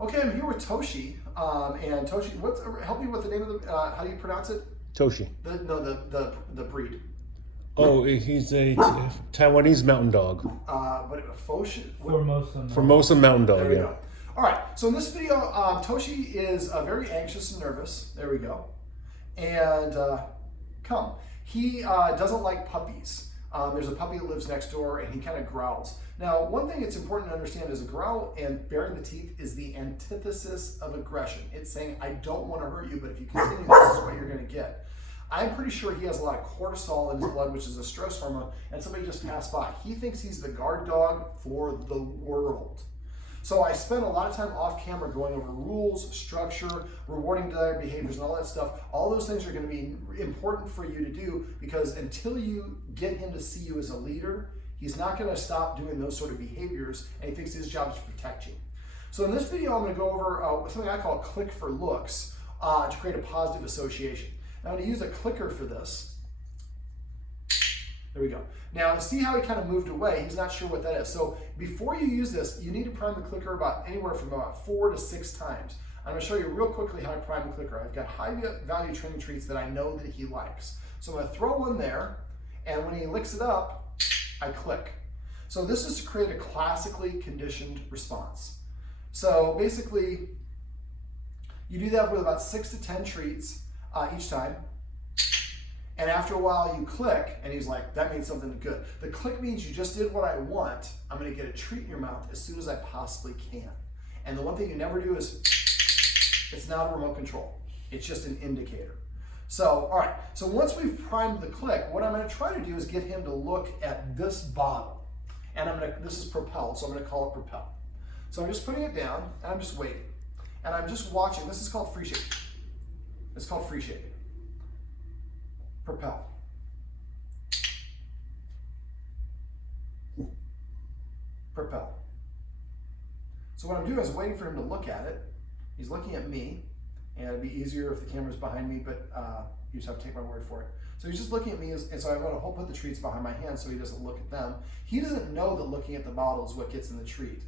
Okay, I'm here with Toshi. And Toshi, help me with the name of the, how do you pronounce it? Toshi. The breed. Oh, he's a Taiwanese mountain dog. But Formosan Mountain There Dog, we yeah. go. All right, so in this video, Toshi is very anxious and nervous. There we go. And he doesn't like puppies. There's a puppy that lives next door and he kind of growls. Now, one thing it's important to understand is a growl and baring the teeth is the antithesis of aggression. It's saying, I don't want to hurt you, but if you continue, this is what you're going to get. I'm pretty sure he has a lot of cortisol in his blood, which is a stress hormone, and somebody just passed by. He thinks he's the guard dog for the world. So I spent a lot of time off camera going over rules, structure, rewarding desired behaviors, and all that stuff. All those things are going to be important for you to do because until you get him to see you as a leader, he's not going to stop doing those sort of behaviors, and he thinks his job is to protect you. So in this video, I'm going to go over something I call click for looks to create a positive association. Now I'm going to use a clicker for this. There we go. Now see how he kind of moved away. He's not sure what that is. So before you use this, you need to prime the clicker anywhere from about 4 to 6 times. I'm going to show you real quickly how to prime the clicker. I've got high value training treats that I know that he likes. So I'm going to throw one there, and when he licks it up, I click. So this is to create a classically conditioned response. So basically, you do that with about 6 to 10 treats each time. And after a while you click and he's like, that means something good. The click means you just did what I want. I'm going to get a treat in your mouth as soon as I possibly can. And the one thing you never do is, it's not a remote control. It's just an indicator. So, all right. So once we've primed the click, what I'm going to try to do is get him to look at this bottle. And this is propel, so I'm going to call it propel. So I'm just putting it down and I'm just waiting. And I'm just watching. This is called free shaping. It's called free shaping. Propel. Propel. So what I'm doing is waiting for him to look at it. He's looking at me, and it'd be easier if the camera's behind me, but you just have to take my word for it. So he's just looking at me, and so I want to put the treats behind my hand so he doesn't look at them. He doesn't know that looking at the bottle is what gets in the treat.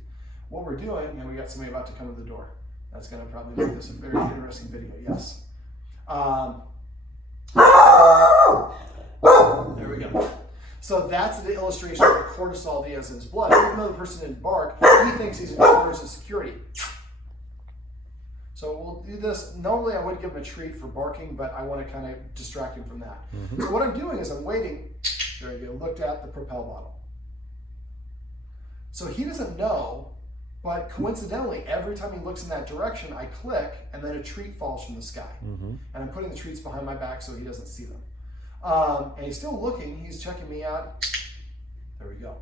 What we're doing, and we got somebody about to come to the door. That's going to probably make this a very interesting video, yes. There we go. So that's the illustration of the cortisol that he has in his blood. Even though the person didn't bark, he thinks he's in charge of security. So we'll do this. Normally I would give him a treat for barking, but I want to kind of distract him from that. So what I'm doing is I'm waiting. There you go. Looked at the propel bottle. So he doesn't know, but coincidentally, every time he looks in that direction, I click, and then a treat falls from the sky. And I'm putting the treats behind my back so he doesn't see them. And he's still looking. He's checking me out. There we go.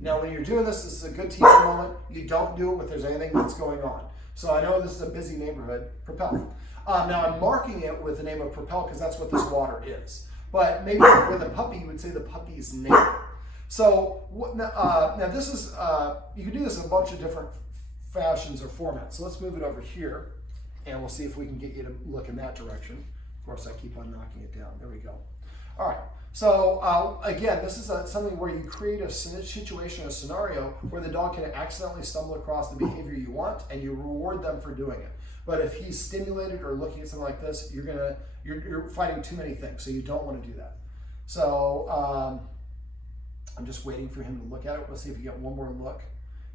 Now, when you're doing this is a good TV moment. You don't do it when there's anything that's going on. So I know this is a busy neighborhood. Propel. Now, I'm marking it with the name of Propel because that's what this water is. But maybe with a puppy, you would say the puppy's name. So now this is, you can do this in a bunch of different fashions or formats. So let's move it over here and we'll see if we can get you to look in that direction. Of course, I keep on knocking it down. There we go. All right. So again, this is something where you create a situation, a scenario where the dog can accidentally stumble across the behavior you want and you reward them for doing it. But if he's stimulated or looking at something like this, you're fighting too many things. So you don't want to do that. So, I'm just waiting for him to look at it. Let's see if we get one more look.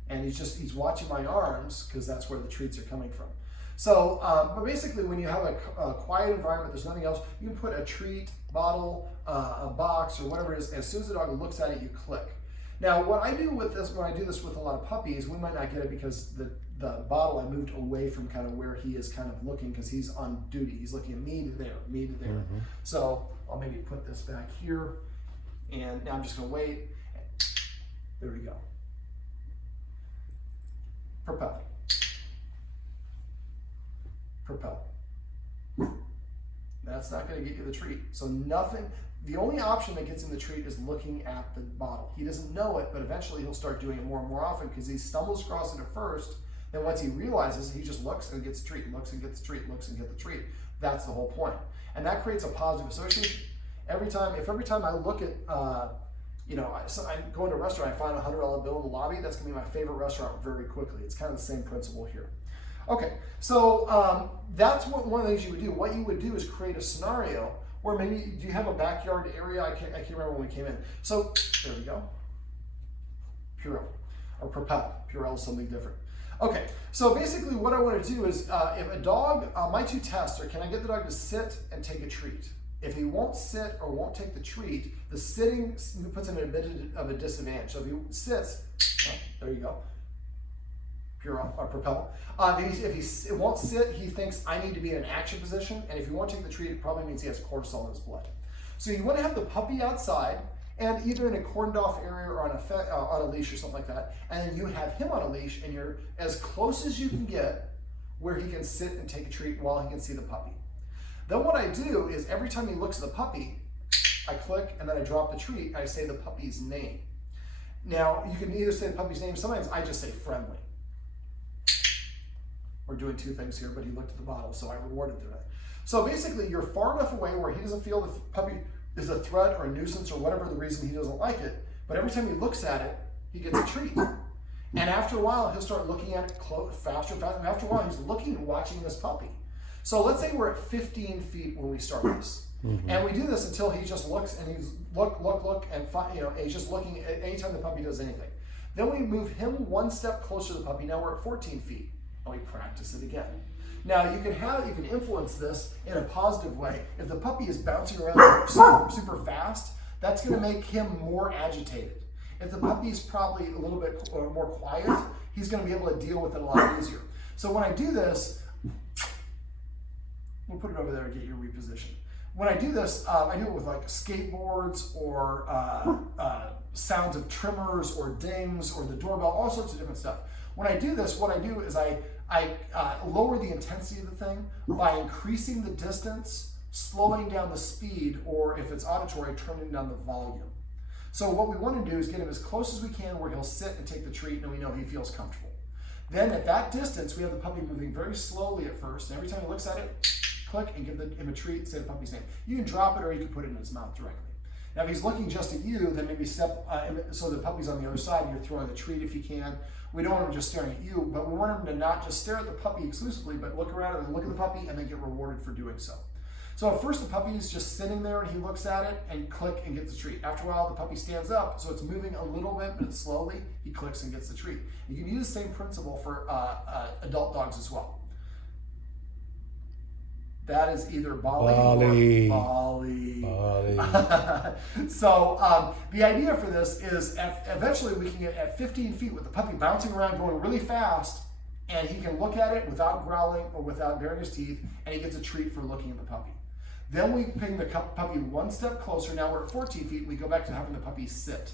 And he's watching my arms because that's where the treats are coming from. So, but basically when you have a quiet environment, there's nothing else, you can put a treat, bottle, a box, or whatever it is. As soon as the dog looks at it, you click. Now, what I do with this, when I do this with a lot of puppies, we might not get it because the bottle, I moved away from kind of where he is kind of looking because he's on duty. He's looking at me to there, me to there. So I'll maybe put this back here. And now I'm just going to wait. There we go. Propel. Propel. That's not going to get you the treat. So nothing, the only option that gets him the treat is looking at the bottle. He doesn't know it, but eventually he'll start doing it more and more often because he stumbles across it at first. Then once he realizes, he just looks and gets the treat, looks and gets the treat, looks and gets the treat. That's the whole point. And that creates a positive association. Every time I look at I'm going to a restaurant, I find a $100 bill in the lobby, that's gonna be my favorite restaurant very quickly. It's kind of the same principle here. Okay, so that's one of the things you would do. What you would do is create a scenario where maybe, do you have a backyard area? I can't remember when we came in. So there we go. Purell, or Propel. Purell is something different. Okay, so basically what I want to do is, if a dog, my two tests are, can I get the dog to sit and take a treat? If he won't sit or won't take the treat, the sitting puts him at a bit of a disadvantage. So if he sits, there you go, Purell or Propel. If he won't sit, he thinks I need to be in an action position, and if he won't take the treat, it probably means he has cortisol in his blood. So you want to have the puppy outside, and either in a cordoned off area or on a leash or something like that, and then you have him on a leash, and you're as close as you can get where he can sit and take a treat while he can see the puppy. Then what I do is every time he looks at the puppy, I click and then I drop the treat, and I say the puppy's name. Now, you can either say the puppy's name, sometimes I just say friendly. We're doing two things here, but he looked at the bottle, so I rewarded that. So basically, you're far enough away where he doesn't feel the puppy is a threat or a nuisance or whatever the reason he doesn't like it, but every time he looks at it, he gets a treat. And after a while, he'll start looking at it faster and faster, and after a while, he's looking and watching this puppy. So let's say we're at 15 feet when we start this. Mm-hmm. And we do this until he just looks and he's look, and he's just looking at anytime the puppy does anything. Then we move him one step closer to the puppy. Now we're at 14 feet, and we practice it again. Now you can influence this in a positive way. If the puppy is bouncing around super fast, that's going to make him more agitated. If the puppy's probably a little bit more quiet, he's going to be able to deal with it a lot easier. So when I do this, we'll put it over there and get you repositioned. When I do this, I do it with like skateboards or sounds of trimmers or dings or the doorbell, all sorts of different stuff. When I do this, what I do is I lower the intensity of the thing by increasing the distance, slowing down the speed, or if it's auditory, turning down the volume. So what we want to do is get him as close as we can where he'll sit and take the treat and we know he feels comfortable. Then at that distance, we have the puppy moving very slowly at first, and every time he looks at it, click and give him a treat, say the puppy's name. You can drop it or you can put it in his mouth directly. Now if he's looking just at you, then maybe step, so the puppy's on the other side and you're throwing the treat if you can. We don't want him just staring at you, but we want him to not just stare at the puppy exclusively, but look around and look at the puppy and then get rewarded for doing so. So at first the puppy is just sitting there and he looks at it and click and gets the treat. After a while the puppy stands up, so it's moving a little bit, but it's slowly, he clicks and gets the treat. You can use the same principle for adult dogs as well. That is either Bali. So the idea for this is eventually we can get at 15 feet with the puppy bouncing around going really fast, and he can look at it without growling or without baring his teeth, and he gets a treat for looking at the puppy. Then we bring the puppy one step closer. Now we're at 14 feet, and we go back to having the puppy sit,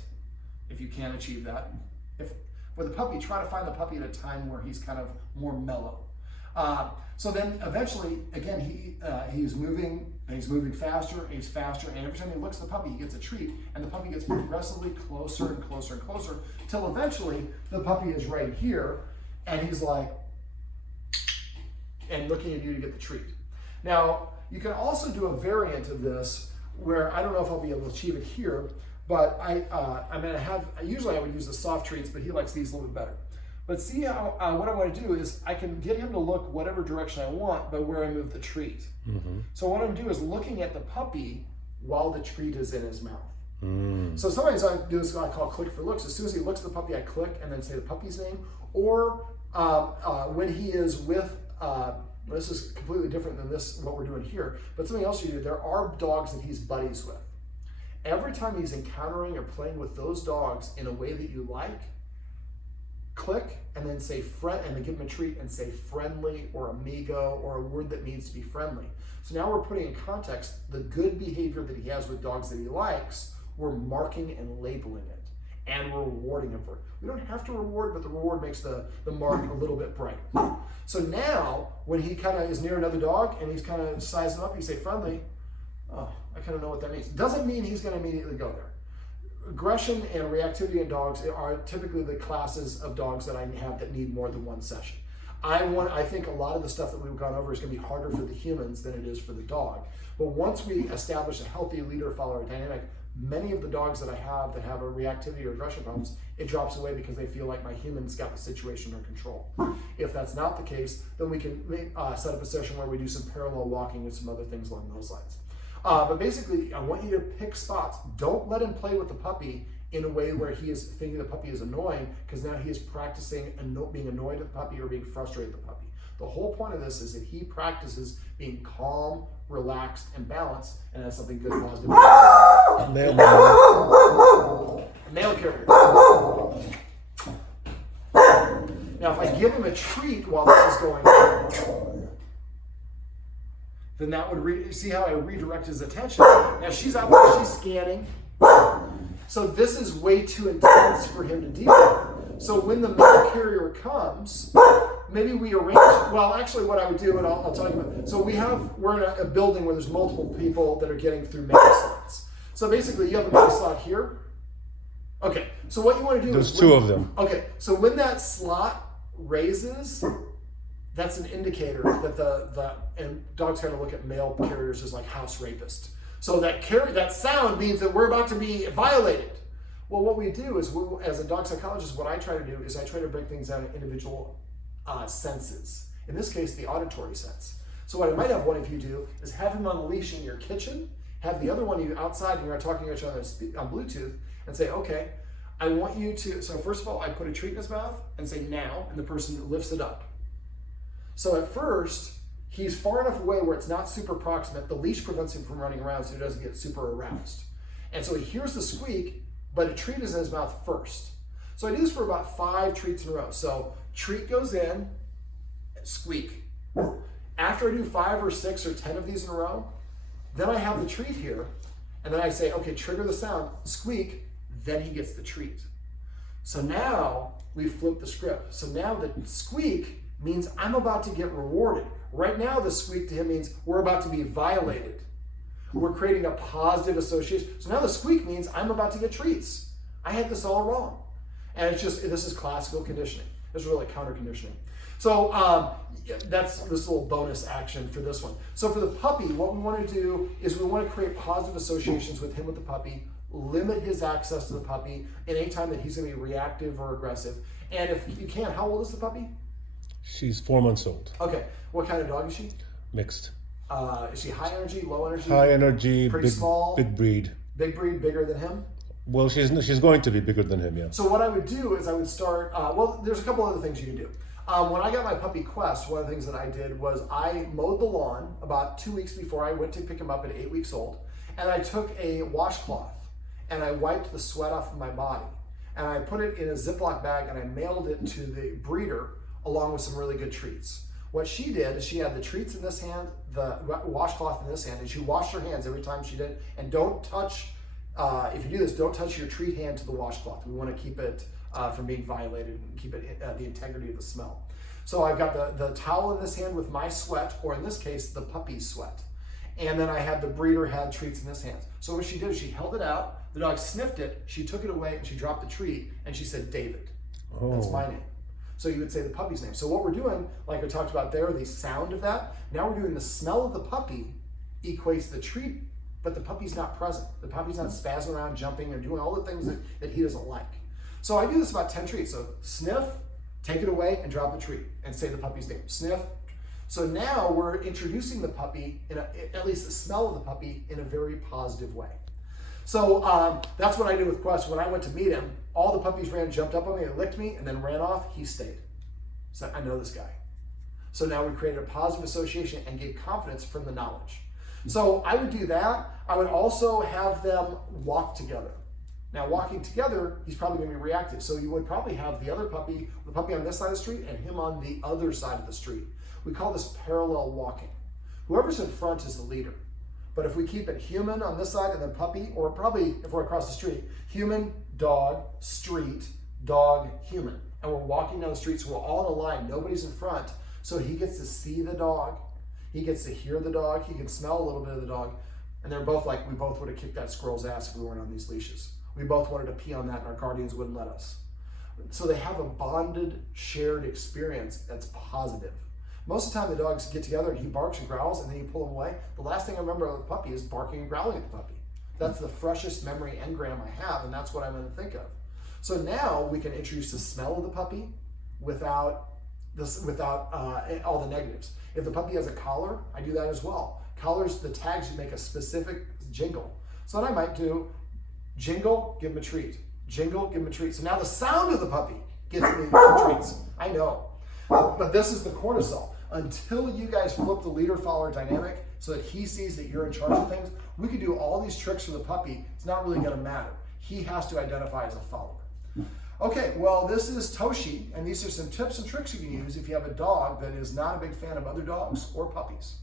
if you can achieve that. With the puppy, try to find the puppy at a time where he's kind of more mellow. So then eventually, again, he's moving faster, and he's faster, and every time he looks at the puppy, he gets a treat, and the puppy gets progressively closer and closer and closer, till eventually the puppy is right here, and he's like, and looking at you to get the treat. Now, you can also do a variant of this, where I don't know if I'll be able to achieve it here, but usually I would use the soft treats, but he likes these a little bit better. But see how, what I want to do is I can get him to look whatever direction I want by where I move the treat. Mm-hmm. So what I'm going to do is looking at the puppy while the treat is in his mouth. Mm. So sometimes I do this what I call click for looks. As soon as he looks at the puppy, I click and then say the puppy's name. Or when he is with, this is completely different than what we're doing here, but something else you do, there are dogs that he's buddies with. Every time he's encountering or playing with those dogs in a way that you like, click and then say friend, and then give him a treat and say friendly or amigo or a word that means to be friendly. So now we're putting in context the good behavior that he has with dogs that he likes. We're marking and labeling it, and we're rewarding him for it. We don't have to reward, but the reward makes the mark a little bit brighter. So now when he kind of is near another dog and he's kind of sizing up, you say friendly. Oh, I kind of know what that means. Doesn't mean he's going to immediately go there. Aggression and reactivity in dogs are typically the classes of dogs that I have that need more than one session. I think a lot of the stuff that we've gone over is going to be harder for the humans than it is for the dog. But once we establish a healthy leader-follower dynamic, Many of the dogs that I have that have a reactivity or aggression problems, it drops away because they feel like my human's got the situation under control. If that's not the case, then we can set up a session where we do some parallel walking and some other things along those lines. But basically, I want you to pick spots. Don't let him play with the puppy in a way where he is thinking the puppy is annoying, because now he is practicing being annoyed at the puppy or being frustrated at the puppy. The whole point of this is that he practices being calm, relaxed, and balanced, and that's something good, positive. Male carrier. Now, if I give him a treat while this is going on, then that would see how I redirect his attention. Now she's out there, she's scanning. So this is way too intense for him to deal with. So when the male carrier comes, maybe we arrange, well, actually what I would do, and I'll tell you about, so we're in a building where there's multiple people that are getting through mega slots. So basically you have a mega slot here. Okay, so what you want to do is... There's two of them. Okay, so when that slot raises, that's an indicator that and dogs kind of look at male carriers as like house rapist. So that sound means that we're about to be violated. Well, what we do is, as a dog psychologist, what I try to do is I try to break things down into individual senses. In this case, the auditory sense. So what I might have one of you do is have him on a leash in your kitchen, have the other one of you outside and you're talking to each other on Bluetooth, and say, okay, I want you to, so first of all, I put a treat in his mouth and say now, and the person lifts it up. So at first, he's far enough away where it's not super proximate. The leash prevents him from running around so he doesn't get super aroused. And so he hears the squeak, but a treat is in his mouth first. So I do this for about 5 treats in a row. So treat goes in, squeak. After I do 5 or 6 or 10 of these in a row, then I have the treat here, and then I say, okay, trigger the sound, squeak, then he gets the treat. So now we flip the script. So now the squeak means I'm about to get rewarded. Right now the squeak to him means we're about to be violated. We're creating a positive association. So now the squeak means I'm about to get treats. I had this all wrong. And this is classical conditioning. This is really counter conditioning. So that's this little bonus action for this one. So for the puppy, what we want to do is we want to create positive associations with him with the puppy, limit his access to the puppy in any time that he's going to be reactive or aggressive. And if you can, how old is the puppy? She's 4 months old. Okay. What kind of dog is she? Mixed. Is she high energy, low energy? High energy, pretty small, big breed. Big breed, bigger than him? Well, she's going to be bigger than him, yeah. So what I would do is I would start, well, there's a couple other things you can do. When I got my puppy Quest, one of the things that I did was I mowed the lawn about 2 weeks before I went to pick him up at 8 weeks old, and I took a washcloth and I wiped the sweat off of my body, and I put it in a Ziploc bag and I mailed it to the breeder along with some really good treats. What she did is she had the treats in this hand, the washcloth in this hand, and she washed her hands every time she did it. And don't touch, if you do this, don't touch your treat hand to the washcloth. We want to keep it from being violated and keep it the integrity of the smell. So I've got the towel in this hand with my sweat, or in this case, the puppy's sweat. And then I had the breeder had treats in this hand. So what she did is she held it out, the dog sniffed it, she took it away, and she dropped the treat, and she said, David. Oh. That's my name. So you would say the puppy's name. So what we're doing, like I talked about there, the sound of that, now we're doing the smell of the puppy equates the treat, but the puppy's not present. The puppy's not spazzing around, jumping, and doing all the things that he doesn't like. So I do this about 10 treats. So sniff, take it away, and drop the treat, and say the puppy's name. Sniff. So now we're introducing the puppy, at least the smell of the puppy, in a very positive way. So that's what I did with Quest. When I went to meet him, all the puppies jumped up on me, they licked me, and then ran off. He stayed. So I know this guy. So now we created a positive association and gave confidence from the knowledge. So I would do that. I would also have them walk together. Now walking together, he's probably going to be reactive. So you would probably have the other puppy, the puppy on this side of the street, and him on the other side of the street. We call this parallel walking. Whoever's in front is the leader. But if we keep it human on this side and then puppy, or probably if we're across the street, human, dog, street, dog, human. And we're walking down the street, so we're all in a line. Nobody's in front. So he gets to see the dog. He gets to hear the dog. He can smell a little bit of the dog. And they're both like, we both would have kicked that squirrel's ass if we weren't on these leashes. We both wanted to pee on that and our guardians wouldn't let us. So they have a bonded, shared experience that's positive. Most of the time the dogs get together and he barks and growls and then you pull him away. The last thing I remember of the puppy is barking and growling at the puppy. That's the freshest memory engram I have, and that's what I'm going to think of. So now we can introduce the smell of the puppy without all the negatives. If the puppy has a collar, I do that as well. Collars, the tags, you make a specific jingle. So then I might do jingle, give him a treat. Jingle, give him a treat. So now the sound of the puppy gets me treats. I know. But this is the cortisol. Until you guys flip the leader-follower dynamic so that he sees that you're in charge of things, we can do all these tricks for the puppy. It's not really going to matter. He has to identify as a follower. Okay, well, this is Toshi, and these are some tips and tricks you can use if you have a dog that is not a big fan of other dogs or puppies.